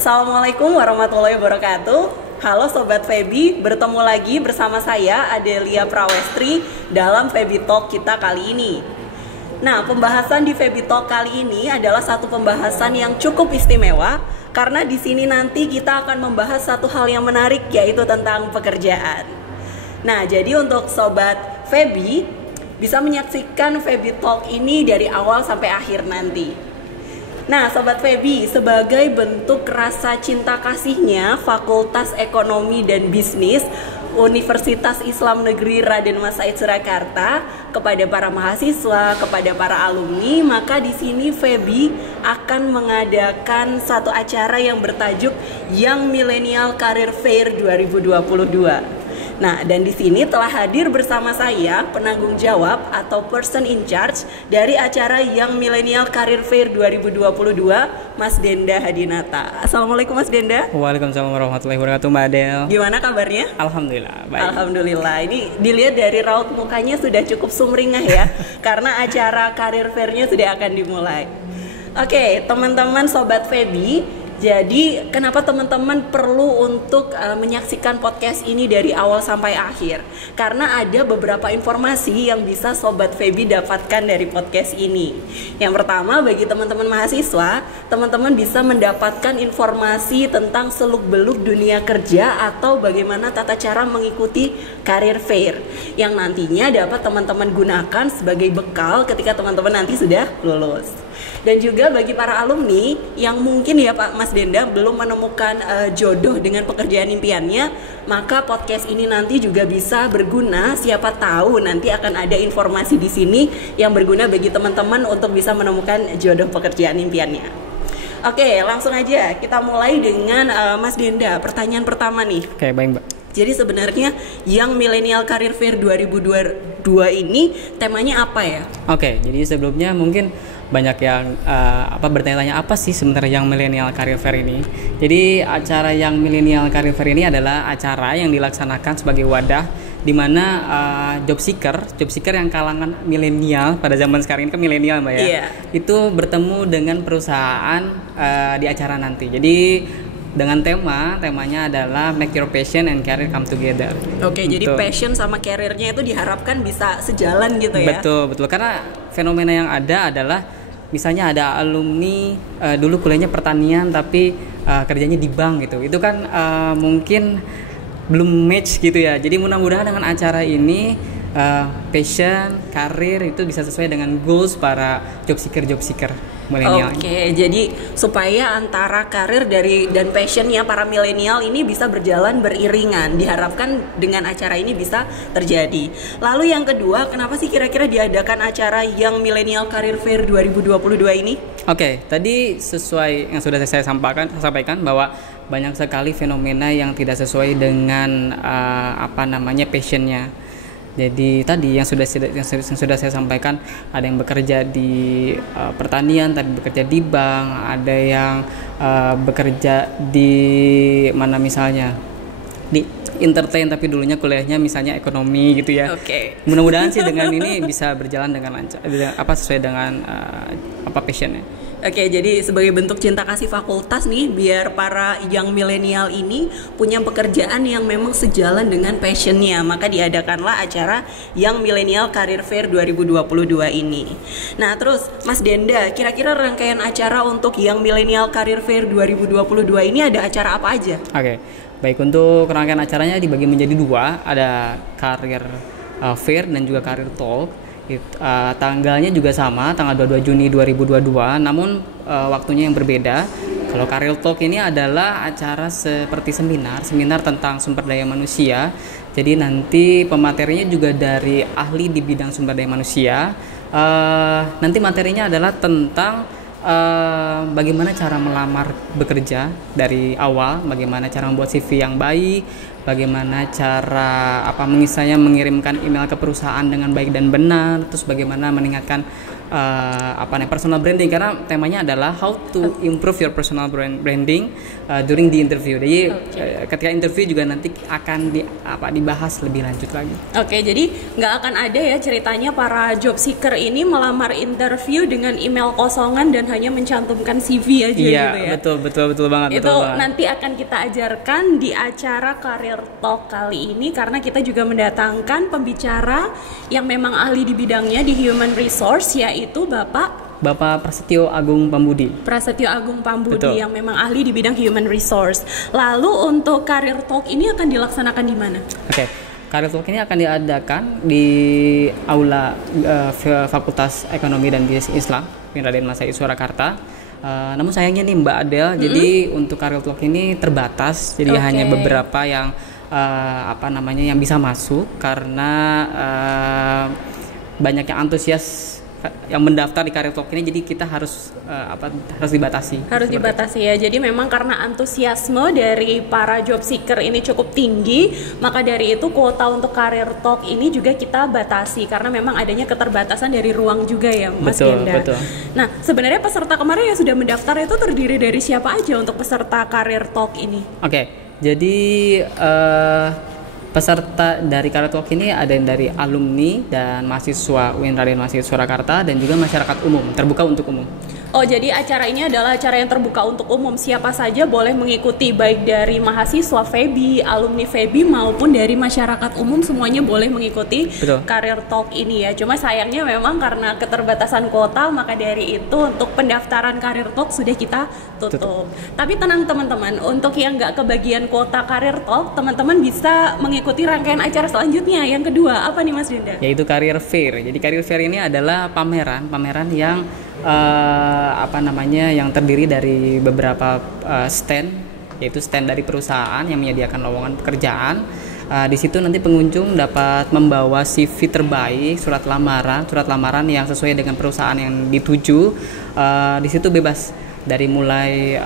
Assalamualaikum warahmatullahi wabarakatuh. Halo Sobat Febi, bertemu lagi bersama saya Adelia Prawestri dalam Febi Talk kita kali ini. Nah, pembahasan di Febi Talk kali ini adalah satu pembahasan yang cukup istimewa karena di sini nanti kita akan membahas satu hal yang menarik, yaitu tentang pekerjaan. Nah, jadi untuk Sobat Febi bisa menyaksikan Febi Talk ini dari awal sampai akhir nanti. Nah, Sobat Febi, sebagai bentuk rasa cinta kasihnya Fakultas Ekonomi dan Bisnis Universitas Islam Negeri Raden Mas Said Surakarta kepada para mahasiswa, kepada para alumni, maka di sini Febi akan mengadakan satu acara yang bertajuk Young Millennial Career Fair 2022. Nah, dan di sini telah hadir bersama saya penanggung jawab atau person in charge dari acara Young Millennial Career Fair 2022, Mas Denda Hadinata. Assalamualaikum Mas Denda. Waalaikumsalam warahmatullahi wabarakatuh, Mbak Adel. Gimana kabarnya? Alhamdulillah, baik. Alhamdulillah. Ini dilihat dari raut mukanya sudah cukup sumringah ya, karena acara Career Fair-nya sudah akan dimulai. Oke, teman-teman Sobat Febi, jadi kenapa teman-teman perlu untuk menyaksikan podcast ini dari awal sampai akhir? Karena ada beberapa informasi yang bisa Sobat Febi dapatkan dari podcast ini. Yang pertama, bagi teman-teman mahasiswa, teman-teman bisa mendapatkan informasi tentang seluk-beluk dunia kerja atau bagaimana tata cara mengikuti career fair yang nantinya dapat teman-teman gunakan sebagai bekal ketika teman-teman nanti sudah lulus. Dan juga bagi para alumni yang mungkin ya Pak Mas Denda belum menemukan jodoh dengan pekerjaan impiannya, maka podcast ini nanti juga bisa berguna. Siapa tahu nanti akan ada informasi di sini yang berguna bagi teman-teman untuk bisa menemukan jodoh pekerjaan impiannya. Oke, langsung aja kita mulai dengan Mas Denda. Pertanyaan pertama nih. Oke, baik Mbak. Jadi sebenarnya Young Millennial Career Fair 2022 ini temanya apa ya? Oke, jadi sebelumnya mungkin banyak yang bertanya-tanya apa sih sebenarnya Young Millennial Career Fair ini. Jadi acara Young Millennial Career Fair ini adalah acara yang dilaksanakan sebagai wadah di mana job seeker yang kalangan milenial pada zaman sekarang ini kan milenial Mbak ya. Yeah. Itu bertemu dengan perusahaan di acara nanti. Jadi dengan temanya adalah Make Your Passion and Career Come Together. Oke, jadi passion sama karirnya itu diharapkan bisa sejalan gitu ya. Betul. Karena fenomena yang ada adalah misalnya ada alumni dulu kuliahnya pertanian tapi kerjanya di bank gitu. Itu kan mungkin belum match gitu ya. Jadi mudah-mudahan dengan acara ini passion, karir itu bisa sesuai dengan goals para job seeker milenial. Oke, jadi supaya antara karir dan passionnya para milenial ini bisa berjalan beriringan. Diharapkan dengan acara ini bisa terjadi. Lalu yang kedua, kenapa sih kira-kira diadakan acara Young Millennial Career Fair 2022 ini? Oke, tadi sesuai yang sudah saya sampaikan bahwa banyak sekali fenomena yang tidak sesuai dengan passionnya. Jadi tadi yang sudah saya sampaikan, ada yang bekerja di pertanian tapi bekerja di bank, ada yang bekerja di mana misalnya di entertain tapi dulunya kuliahnya misalnya ekonomi gitu ya. Oke. Mudah-mudahan sih dengan ini bisa berjalan dengan lancar, sesuai dengan passionnya. Oke, jadi sebagai bentuk cinta kasih fakultas nih, biar para young milenial ini punya pekerjaan yang memang sejalan dengan passionnya, maka diadakanlah acara Young Millennial Career Fair 2022 ini. Nah, terus Mas Denda, kira-kira rangkaian acara untuk Young Millennial Career Fair 2022 ini ada acara apa aja? Oke, baik, untuk rangkaian acaranya dibagi menjadi dua, ada Career Fair dan juga Career Talk. Tanggalnya juga sama, tanggal 22 Juni 2022, namun waktunya yang berbeda. Kalau Career Talk ini adalah acara seperti seminar tentang sumber daya manusia. Jadi nanti pematerinya juga dari ahli di bidang sumber daya manusia. Nanti materinya adalah tentang bagaimana cara melamar bekerja dari awal, bagaimana cara membuat CV yang baik, bagaimana cara misalnya mengirimkan email ke perusahaan dengan baik dan benar, terus bagaimana meningkatkan personal branding, karena temanya adalah how to improve your personal branding during the interview. Jadi ketika interview juga nanti akan dibahas lebih lanjut lagi. Oke, jadi nggak akan ada ya ceritanya para job seeker ini melamar interview dengan email kosongan dan hanya mencantumkan CV aja gitu ya. Iya, betul banget. Itu nanti akan kita ajarkan di acara Career Talk kali ini, karena kita juga mendatangkan pembicara yang memang ahli di bidangnya di human resource, yaitu Bapak Prasetyo Agung Pambudi. Betul. Yang memang ahli di bidang human resource. Lalu untuk Career Talk ini akan dilaksanakan di mana? Oke. Career Talk ini akan diadakan di Aula Fakultas Ekonomi dan Bisnis Islam Raden Masai Surakarta. Namun sayangnya nih Mbak Adel, jadi untuk Career Talk ini terbatas, jadi hanya beberapa yang yang bisa masuk karena banyak yang antusias yang mendaftar di Career Talk ini, jadi kita harus dibatasi. Harus dibatasi ya. Jadi memang karena antusiasme dari para job seeker ini cukup tinggi, maka dari itu kuota untuk Career Talk ini juga kita batasi karena memang adanya keterbatasan dari ruang juga ya, Mas Genda. Betul. Nah, sebenarnya peserta kemarin yang sudah mendaftar itu terdiri dari siapa aja untuk peserta Career Talk ini? Oke. Jadi peserta dari Career Talk ini ada yang dari alumni dan mahasiswa UIN Raden Masai Surakarta dan juga masyarakat umum, terbuka untuk umum. Oh, jadi acara ini adalah acara yang terbuka untuk umum, siapa saja boleh mengikuti, baik dari mahasiswa FEBI, alumni FEBI maupun dari masyarakat umum, semuanya boleh mengikuti Career Talk ini ya. Cuma sayangnya memang karena keterbatasan kuota, maka dari itu untuk pendaftaran Career Talk sudah kita tutup. Tapi tenang teman-teman, untuk yang nggak kebagian kuota Career Talk, teman-teman bisa mengikuti rangkaian acara selanjutnya. Yang kedua, apa nih Mas Dinda? Yaitu Career Fair. Jadi Career Fair ini adalah pameran yang yang terdiri dari beberapa stand, yaitu stand dari perusahaan yang menyediakan lowongan pekerjaan. Di situ nanti pengunjung dapat membawa CV terbaik, surat lamaran yang sesuai dengan perusahaan yang dituju. Di situ bebas dari mulai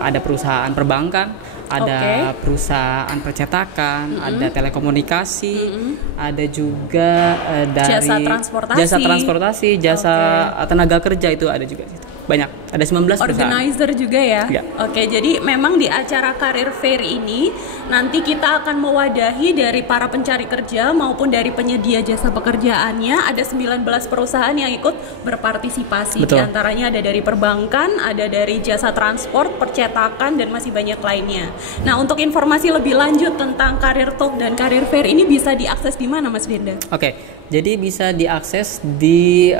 ada perusahaan perbankan, ada perusahaan percetakan, ada telekomunikasi, ada juga dari jasa transportasi, tenaga kerja, itu ada juga. Banyak, ada 19 organizer juga ya. Oke, jadi memang di acara Career Fair ini nanti kita akan mewadahi dari para pencari kerja maupun dari penyedia jasa pekerjaannya. Ada 19 perusahaan yang ikut berpartisipasi. Di antaranya ada dari perbankan, ada dari jasa transport, percetakan, dan masih banyak lainnya. Nah, untuk informasi lebih lanjut tentang Career Talk dan Career Fair ini bisa diakses di mana, Mas Dinda? Oke, jadi bisa diakses di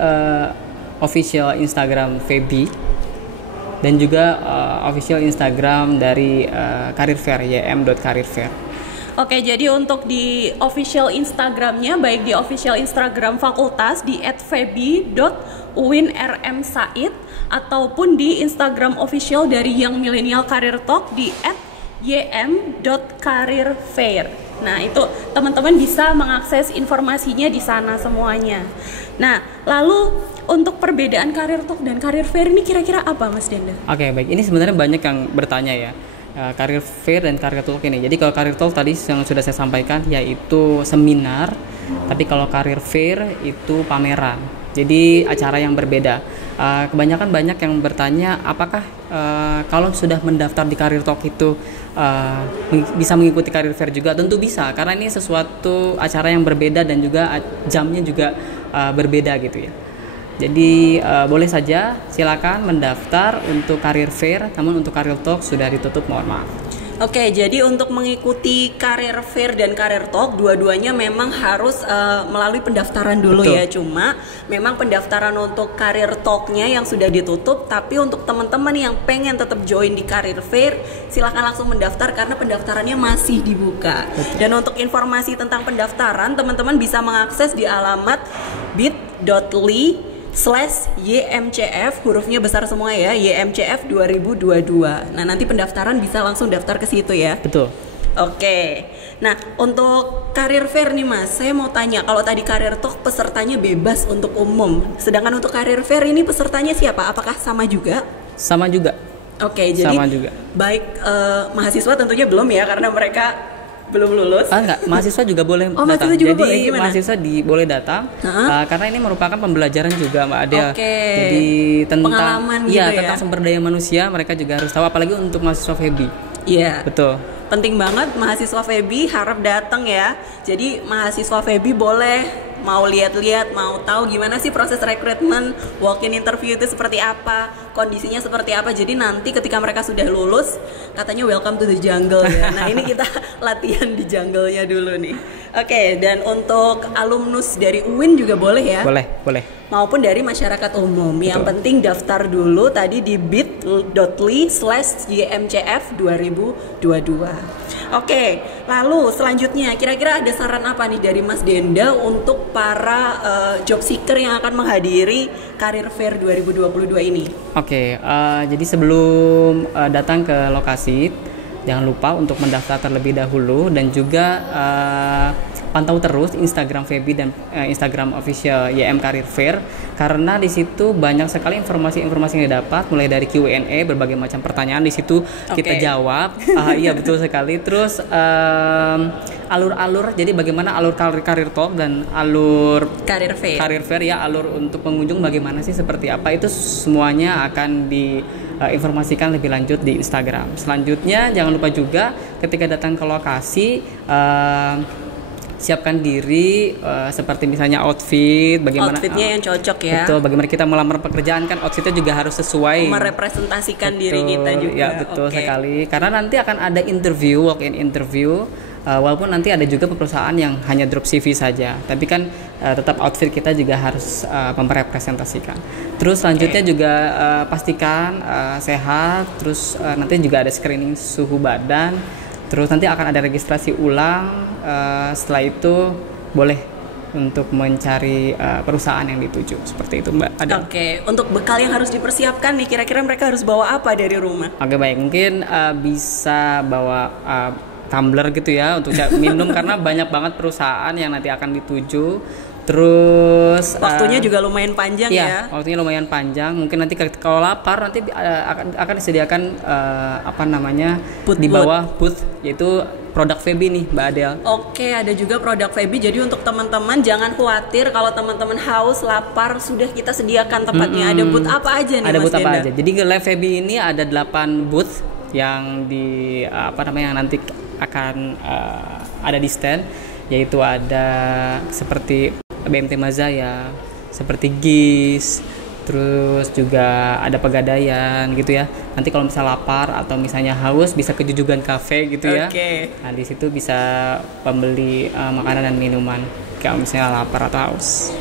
official Instagram FEBI dan juga official Instagram dari Career Fair, ym.careerfair. Oke, jadi untuk di official Instagramnya, baik di official Instagram fakultas di @febi.uinrmsaid ataupun di Instagram official dari Young Millennial Career Talk di @ym.careerfair. Nah, itu teman-teman bisa mengakses informasinya di sana semuanya. Nah, lalu untuk perbedaan Career Talk dan Career Fair ini kira-kira apa, Mas Denda? Oke, baik. Ini sebenarnya banyak yang bertanya ya, Career Fair dan Career Talk ini. Jadi kalau Career Talk tadi yang sudah saya sampaikan yaitu seminar, tapi kalau Career Fair itu pameran. Jadi acara yang berbeda. Kebanyakan banyak yang bertanya, apakah kalau sudah mendaftar di Career Talk itu bisa mengikuti Career Fair juga? Tentu bisa, karena ini sesuatu acara yang berbeda dan juga jamnya juga berbeda gitu ya. Jadi boleh saja silakan mendaftar untuk Career Fair, namun untuk Career Talk sudah ditutup, mohon maaf. Oke, jadi untuk mengikuti Career Fair dan Career Talk dua-duanya memang harus melalui pendaftaran dulu. Betul. Ya. Cuma memang pendaftaran untuk Career Talk-nya yang sudah ditutup, tapi untuk teman-teman yang pengen tetap join di Career Fair, silakan langsung mendaftar karena pendaftarannya masih dibuka. Betul. Dan untuk informasi tentang pendaftaran, teman-teman bisa mengakses di alamat bit.ly/YMCF, hurufnya besar semua ya, YMCF 2022. Nah, nanti pendaftaran bisa langsung daftar ke situ ya. Betul. Oke. Nah, untuk Career Fair nih Mas, saya mau tanya, kalau tadi Career Talk pesertanya bebas untuk umum, sedangkan untuk Career Fair ini pesertanya siapa? Apakah sama juga? Sama juga. Oke, jadi sama juga. Baik mahasiswa tentunya belum ya, karena mereka belum lulus. Enggak, mahasiswa juga boleh Oh, datang. mahasiswa juga Jadi boleh, gimana? mahasiswa boleh datang karena ini merupakan pembelajaran juga Mbak Adel. Oke. Jadi tentang Pengalaman gitu ya? tentang sumber daya manusia mereka juga harus tahu, apalagi untuk mahasiswa FEBI. Iya. Betul. Penting banget mahasiswa FEBI harap datang ya. Jadi mahasiswa FEBI boleh mau lihat-lihat, mau tahu gimana sih proses rekrutmen, walk-in interview itu seperti apa, kondisinya seperti apa. Jadi nanti ketika mereka sudah lulus, katanya welcome to the jungle ya. Nah ini kita latihan di jungle-nya dulu nih. Oke, dan untuk alumnus dari UIN juga boleh ya? Boleh. Maupun dari masyarakat umum. Betul. Yang penting daftar dulu tadi di bit.ly/YMCF 2022. Oke, lalu selanjutnya kira-kira ada saran apa nih dari Mas Denda untuk para job seeker yang akan menghadiri Career Fair 2022 ini? Oke, jadi sebelum datang ke lokasi, jangan lupa untuk mendaftar terlebih dahulu dan juga pantau terus Instagram FEBI dan Instagram official YM Career Fair, karena di situ banyak sekali informasi-informasi yang didapat, mulai dari Q&A, berbagai macam pertanyaan di situ kita jawab. Iya betul sekali. Terus alur-alur, jadi bagaimana alur Career Talk dan alur Career Fair ya, alur untuk pengunjung bagaimana sih, seperti apa, itu semuanya akan diinformasikan lebih lanjut di Instagram. Selanjutnya jangan lupa juga ketika datang ke lokasi siapkan diri seperti misalnya outfitnya yang cocok ya. Betul, bagaimana kita melamar pekerjaan kan outfitnya juga harus sesuai, merepresentasikan diri kita juga. Ya betul sekali, karena nanti akan ada interview, walk-in interview. Walaupun nanti ada juga perusahaan yang hanya drop CV saja, tapi kan tetap outfit kita juga harus merepresentasikan. Terus selanjutnya juga pastikan sehat. Terus nanti juga ada screening suhu badan. Terus nanti akan ada registrasi ulang. Setelah itu boleh untuk mencari perusahaan yang dituju, seperti itu Mbak. Oke, untuk bekal yang harus dipersiapkan nih, kira-kira mereka harus bawa apa dari rumah? Oke, baik, mungkin bisa bawa tumbler gitu ya untuk minum karena banyak banget perusahaan yang nanti akan dituju. Terus waktunya juga lumayan panjang ya. Waktunya lumayan panjang. Mungkin nanti kalau lapar nanti akan disediakan di bawah booth, yaitu produk FEBI nih Mbak Adel. Oke, ada juga produk FEBI. Jadi untuk teman-teman jangan khawatir kalau teman-teman haus, lapar, sudah kita sediakan tempatnya. Ada booth apa aja nih Mas Denda? Ada booth apa aja. Jadi di Live FEBI ini ada 8 booth yang yang nanti akan ada di stand, yaitu ada seperti BMT Mazaya, seperti GIS, terus juga ada Pegadaian gitu ya. Nanti kalau misalnya lapar atau misalnya haus bisa ke Jujugan Cafe gitu ya. Nah di situ bisa membeli makanan dan minuman kalau misalnya lapar atau haus.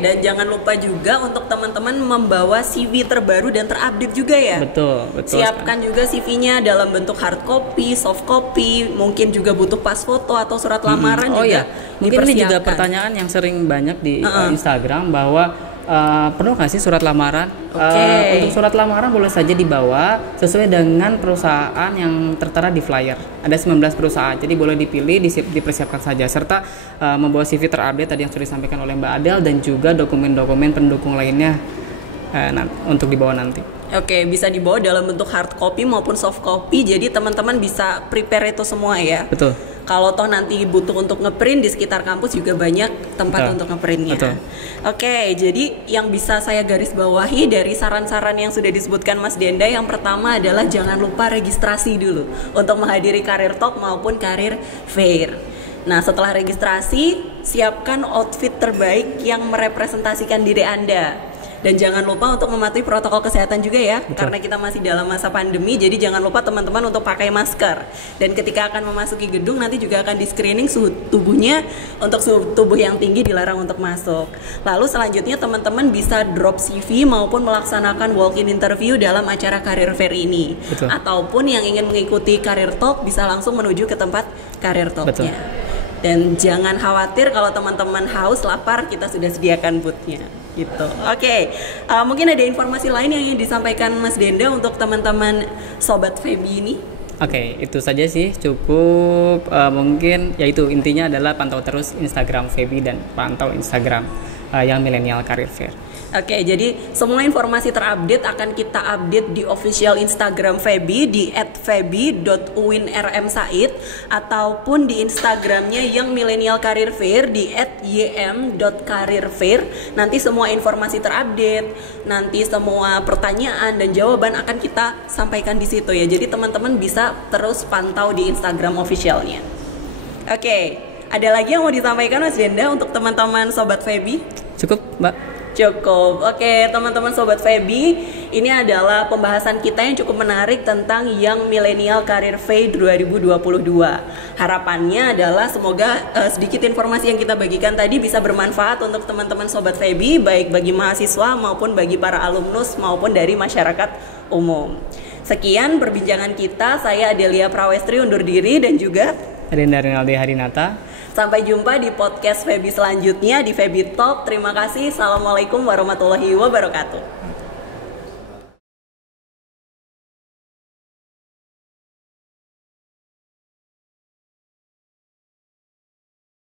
Dan jangan lupa juga untuk teman-teman membawa CV terbaru dan terupdate juga ya. Betul. Siapkan juga CV-nya dalam bentuk hard copy, soft copy, mungkin juga butuh pas foto atau surat lamaran juga. Mungkin ini juga pertanyaan yang sering banyak di Instagram bahwa perlu nggak sih surat lamaran? Untuk surat lamaran boleh saja dibawa sesuai dengan perusahaan yang tertera di flyer. Ada 19 perusahaan, jadi boleh dipilih, dipersiapkan saja, serta membawa CV terupdate tadi yang sudah disampaikan oleh Mbak Adel, dan juga dokumen-dokumen pendukung lainnya untuk dibawa nanti. Bisa dibawa dalam bentuk hard copy maupun soft copy, jadi teman-teman bisa prepare itu semua ya. Betul. Kalau toh nanti butuh untuk ngeprint, di sekitar kampus juga banyak tempat untuk ngeprintnya. Jadi yang bisa saya garis bawahi dari saran-saran yang sudah disebutkan Mas Denda, yang pertama adalah jangan lupa registrasi dulu untuk menghadiri Career Talk maupun Career Fair. Nah, setelah registrasi, siapkan outfit terbaik yang merepresentasikan diri Anda. Dan jangan lupa untuk mematuhi protokol kesehatan juga ya. Betul. Karena kita masih dalam masa pandemi, jadi jangan lupa teman-teman untuk pakai masker. Dan ketika akan memasuki gedung, nanti juga akan di-screening suhu tubuhnya. Untuk suhu tubuh yang tinggi dilarang untuk masuk. Lalu selanjutnya teman-teman bisa drop CV maupun melaksanakan walk-in interview dalam acara Career Fair ini. Betul. Ataupun yang ingin mengikuti Career Talk bisa langsung menuju ke tempat Career Talk-nya. Dan jangan khawatir kalau teman-teman haus, lapar, kita sudah sediakan booth-nya. Gitu. Mungkin ada informasi lain yang ingin disampaikan Mas Denda untuk teman-teman Sobat FEBI ini? Itu saja sih, cukup. Mungkin yaitu intinya adalah pantau terus Instagram FEBI dan pantau Instagram yang Millennial Career Fair. Oke, jadi semua informasi terupdate akan kita update di official Instagram Febi di @febi.uinrmsaid ataupun di Instagramnya yang Millennial Career Fair di @ym.careerfair. Nanti semua informasi terupdate, nanti semua pertanyaan dan jawaban akan kita sampaikan di situ ya. Jadi teman-teman bisa terus pantau di Instagram officialnya. Oke, ada lagi yang mau disampaikan Mas Denda untuk teman-teman Sobat Febi? Cukup, Mbak? Cukup. Oke, teman-teman Sobat Febi, ini adalah pembahasan kita yang cukup menarik tentang Young Millennial Career Fair 2022. Harapannya adalah semoga sedikit informasi yang kita bagikan tadi bisa bermanfaat untuk teman-teman Sobat Febi, baik bagi mahasiswa maupun bagi para alumnus maupun dari masyarakat umum. Sekian perbincangan kita, saya Adelia Prawestri undur diri dan juga Adenda Rinaldi Harinata. Sampai jumpa di podcast Febi selanjutnya di Febi Talk. Terima kasih. Assalamualaikum warahmatullahi wabarakatuh.